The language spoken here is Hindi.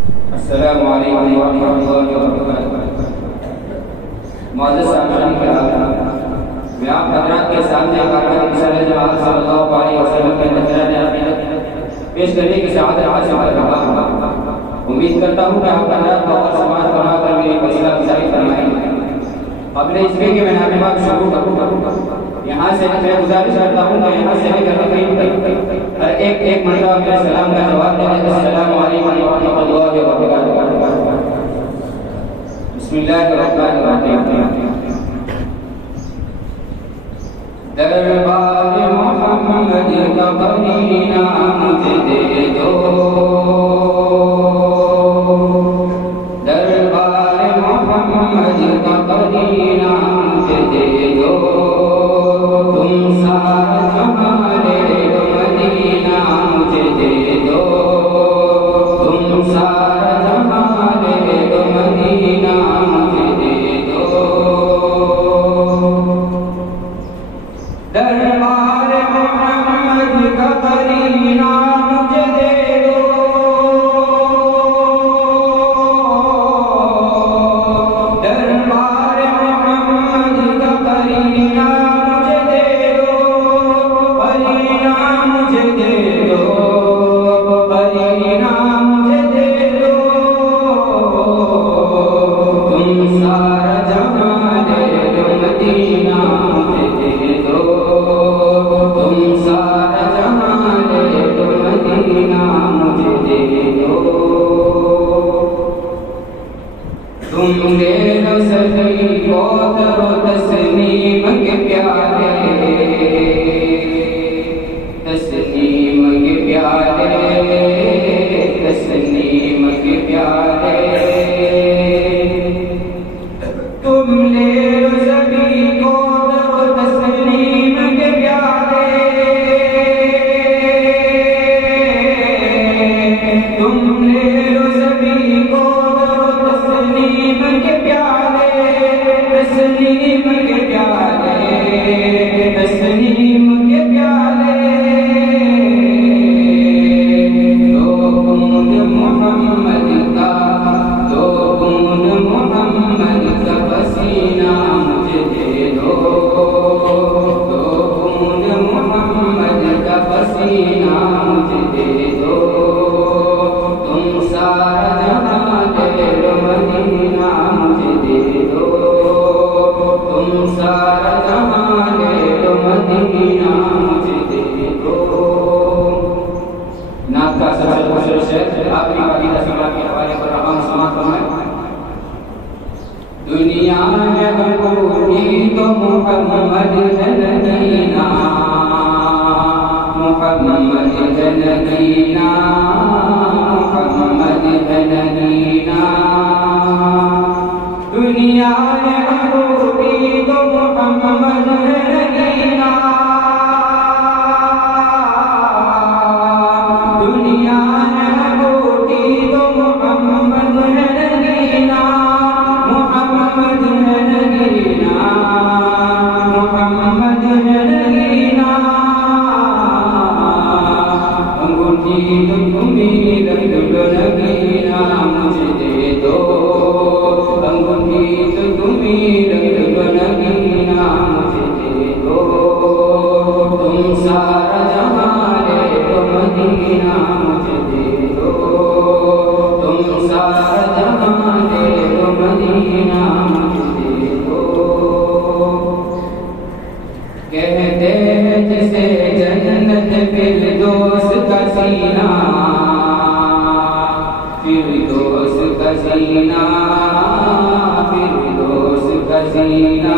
अस्सलामु अलैकुम व रहमतुल्लाहि व बरकातुहू। मौजूद सामईन किराम, मैं आप हज़रात के सामने कारवान जमात सल्लल्लाहु अलैहि वसल्लम के नज़राने पेश करने की सआदत हासिल कर रहा हूँ। उम्मीद करता हूँ कि आप हज़रात को और समाज बना कर मेरी वसीला गुज़ारी फरमाएंगे। अपने इसमें कि मैं नाम शुरू करूँ, यहाँ से मैं गुजारिश करता हूँ कि यहाँ से लेकर हर एक मरतबा मेरे सलाम का जवाब दें। अस्सलामु अलैकुम व रहमतुल्लाहि व बरकातुहू। बिस्मिल्लाहिर्रहमानिर्रहीम। दरबार मोहम्मद का बनीना मुझे दे दो, दरबार मोहम्मद का बनीना मुझे दे दो, तुम सारा जहां ले लो मदीना मुझे दे दो, तुम सारा जहां ले लो मदीना मुझे दे दो, दरबार मोहम्मद का करीना मुझे दे दो, दरबार मोहम्मद का करीना मुझे दे दो, करीना मुझे दे दो, करीना मुझे दे दो, तुम सारा जहां ले लो मदीना मुझे दे दो, तुम सारा जहां ले लो मदीना मुझे दे दो, तुम ले लो सभी को दरो तस्नीम के प्यारे, तस्नीम के प्यारे, तस्नीम के प्यारे, तुम ले लो सभी को दरो तस्नीम के प्यारे, तुम ले लो सभी को दरो तस्नीम के प्यारे, तस्नीम के प्यारे, तस्नीम के प्यारे, दो बूंद मोहम्मद का, दो बूंद मोहम्मद का पसीना मुझे दे दो, दो बूंद मोहम्मद का पसीना मुझे दे दो, तुम सारा जहां ले लो मदीना मुझे दे दो, तुम सारा जहां ले लो मदीना मुझे दे दो। नाथ का सबसे खूबसूरत शेर आखिरी वाली रसीला के हवाले पर रहा हूं, समाप्त फरमाएं। दुनिया में बूढ़ी तो मोहम्मद है नगीना, मोहम्मद है नगीना, मोहम्मद है नगीना, दुनिया में बूढ़ी तो मोहम्मद है नगीना, दुनिया में बूढ़ी तो मोहम्मद है नगीना, मोहम्मद है नगीना, मोहम्मद है नगीना, अंगूठी तो तुम्हें रंग लो नगीना मुझे दे दो, अंगूठी तो तुम्हें रंग लो नगीना मुझे दे दो, तुम सारा जहां ले लो मदीना मुझे दे दो, तुम सारा जहां ले लो मदीना मुझे दे दो, कहते हैं जिसे जन्नत फिरदौस का सीना, फिरदौस का सीना, फिरदौस का सीना,